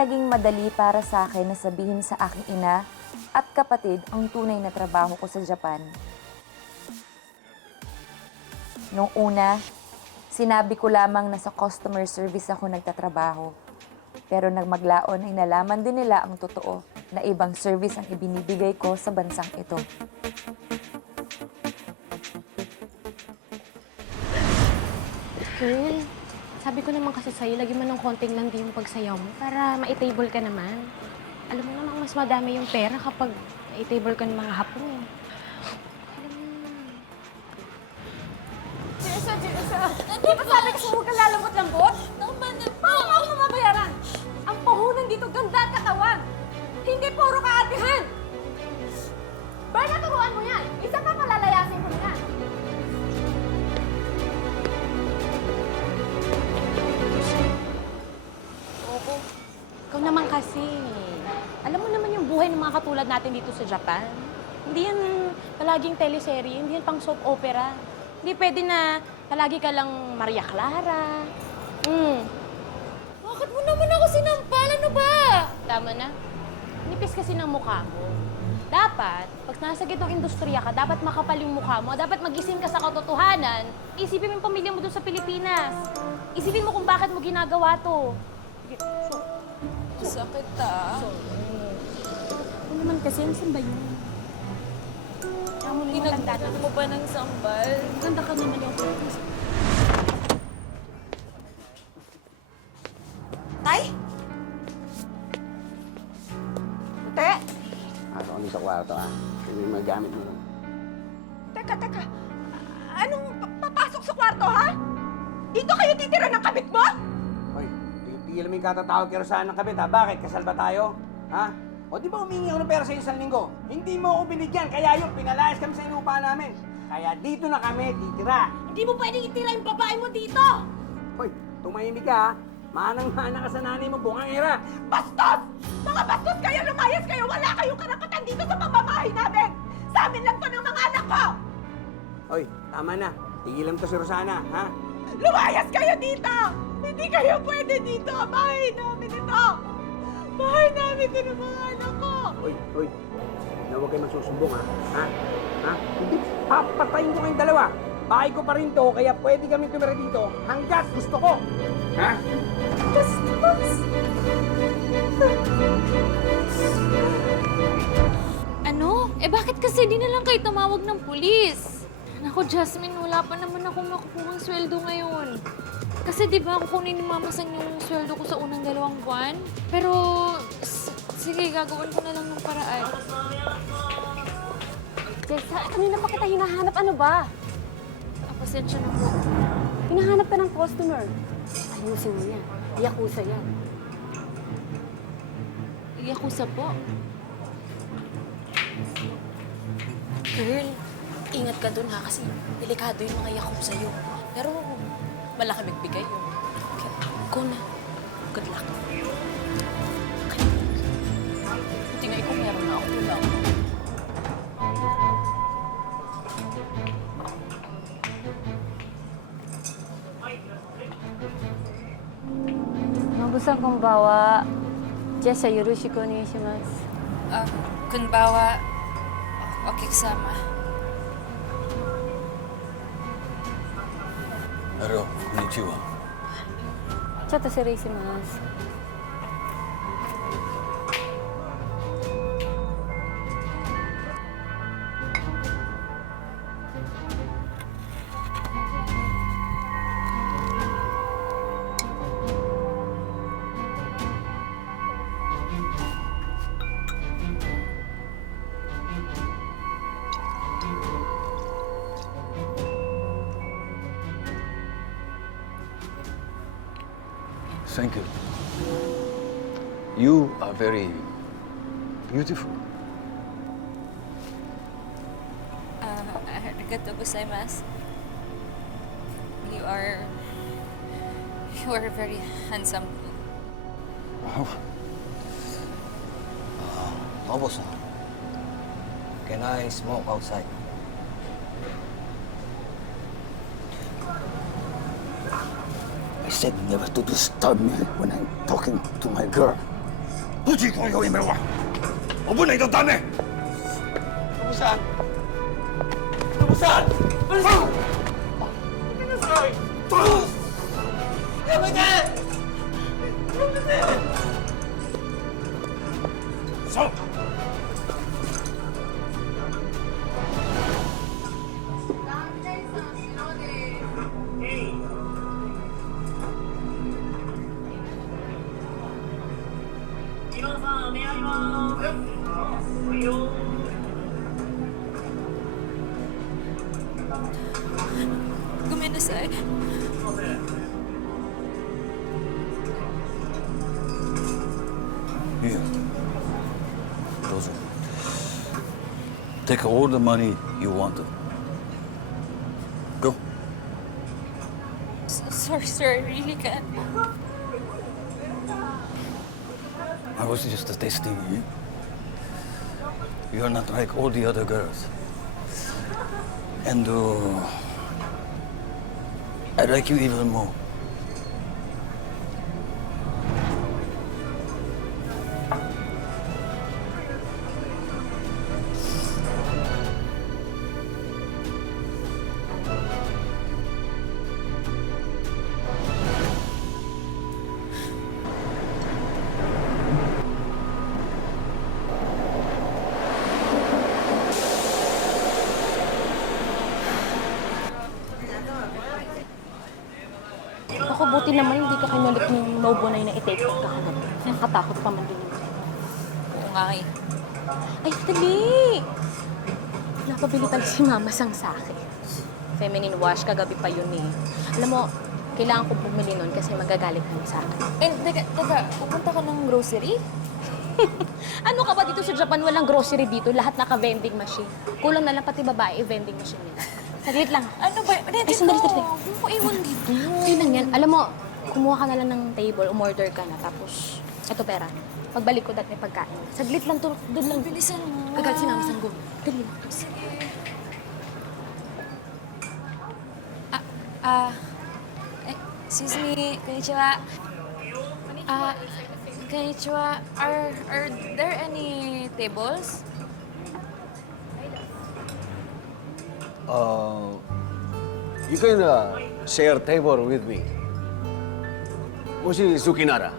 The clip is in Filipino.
naging madali para sa akin na sabihin sa aking ina at kapatid ang tunay na trabaho ko sa Japan. Noong una, sinabi ko lamang na sa customer service ako nagtatrabaho. Pero nang maglaon ay nalaman din nila ang totoo na ibang service ang ibinibigay ko sa bansang ito. Girl, sabi ko naman kasi sa'yo, lagi mo ng konting landi yung pagsayaw mo para ma-table ka naman. Alam mo namang mas madami yung pera kapag ma-table ka ng mga hapon eh. Alam mo. Jessa! Di ba sabi kasi huwag kang lalambot-lambot? Naman na po! Paano ako mabayaran? Ang puhunan dito ganda at katawan. Hindi puro kaatihan. Baya naturuan mo yan. Isa pa palalayasin ko na. Oo. Ikaw naman kasi. Alam mo naman yung buhay ng mga katulad natin dito sa Japan. Hindi yan palaging teleserye, hindi yan pang soap opera. Hindi pwede na palagi ka lang Maria Clara. Bakit mo naman ako sinampal? Ano ba? Tama na. Nipis kasi ng mukha mo. Dapat, pag nasa gitong industriya ka, dapat makapal yung mukha mo. Dapat magising ka sa katotohanan. Isipin mo yung pamilya mo doon sa Pilipinas. Isipin mo kung bakit mo ginagawa to. Sakit ah. Ano naman kasi, ang sambay mo. Kaya mo yung tanda Pinagdadaan mo ba ng sambal? Ganda ka naman yung Tay? Te? Pasok kami sa kwarto, ha? Ito yung mga gamit mo. Teka. Anong papasok sa kwarto, ha? Dito kayo titira ng kabit mo? Hoy, tigil mo yung katatawag kay Rosanna ng kabit, ha? Bakit? Kasal ba tayo? Ha? O di ba humingi ako ng pera sa isang linggo? Hindi mo ako binigyan, kaya yun, pinalayas kami sa inupa namin. Kaya dito na kami titira. Hindi mo pwedeng itira yung babae mo dito! Hoy, tumahimik ka, ha? Manang-mana ka sa nanay mo, bungangera. Bastos! Mga bastos kayo! Lumayas kayo! Wala kayong karapatan dito sa pamamahay namin! Sa amin lang to ng mga anak ko! Hoy, tama na. Tigilan mo to si Rosana, ha? Lumayas kayo dito! Hindi kayo pwede dito! Bahay namin ito! Bahay namin ito ng mga anak ko! Hoy, na huwag kayo magsusumbong, ha? Ha? Hindi, papatayin ko kayong dalawa. Bahay ko pa rin to, kaya pwede kami tumira dito hanggat gusto ko. Ha? Bastos! Ano? Bakit kasi di na lang kayo tumawag ng pulis? Naku, Jasmine, wala pa naman ako makukuhang sweldo ngayon. Kasi di ba kukunin ni Mama San yung sweldo ko sa unang 2 buwan? Pero, sige, gagawin ko na lang ng paraan. Jessa, kanina pa kita hinahanap. Ano ba? Pasensya na po. Hinahanap ka ng customer. Ayusin mo yan. Yakuza yan. Yakuza po. Girl, ingat ka dun ha kasi delikado yung mga yakop sa'yo. Pero malaki magbigay yun. Okay, go na. Good luck. Okay. Buti nga ikaw meron na ako. Wala ako. Mabusan kong bawa. Jessa, yoroshiku onegaishimasu. Kunbawa, okikisama. Hello, konnichiwa. ちょっと失礼します。Thank you. You are very beautiful. Arigatou gozaimasu. You are very handsome. Oh. Nobu-san, can I smoke outside? I said never to disturb me when I'm talking to my girl. 不知我有沒有啊？我本嚟就等你。Lumusan! Lumusan! Lumusan! So. Gumennasay. Here. Those. Take all the money you wanted. Go. Sorry, sir. I really can't. I was just testing you. You're not like all the other girls. And I like you even more. Ako, buti naman hindi ka kinulit ng Nobunay na i-take out ka kagad. Nakakatakot pa man din yun. Oo nga eh. Ay, dali! Napabili pala si Mama Sang sa akin. Feminine wash, kagabi pa yun eh. Alam mo, kailangan ko bumili nun kasi magagalit kami sa akin. And, teka, pupunta ka ng grocery? Ano ka ba dito sa Japan? Walang grocery dito. Lahat naka-vending machine. Kulang na lang pati babae, vending machine nila. Saglit lang. Ano ba? Ay, sandali. Huwag mo iwan dito. Okay lang yan. Alam mo, kumuha ka na lang ng table, umorder ka na. Tapos, eto pera. Pagbalik ko, may pagkain. Saglit lang, doon lang. Bilisan mo. Agad si Mama Sang, go. Dali lang. Excuse me, konnichiwa. Konnichiwa. Are there any tables? You can share table with me. もし好きなら。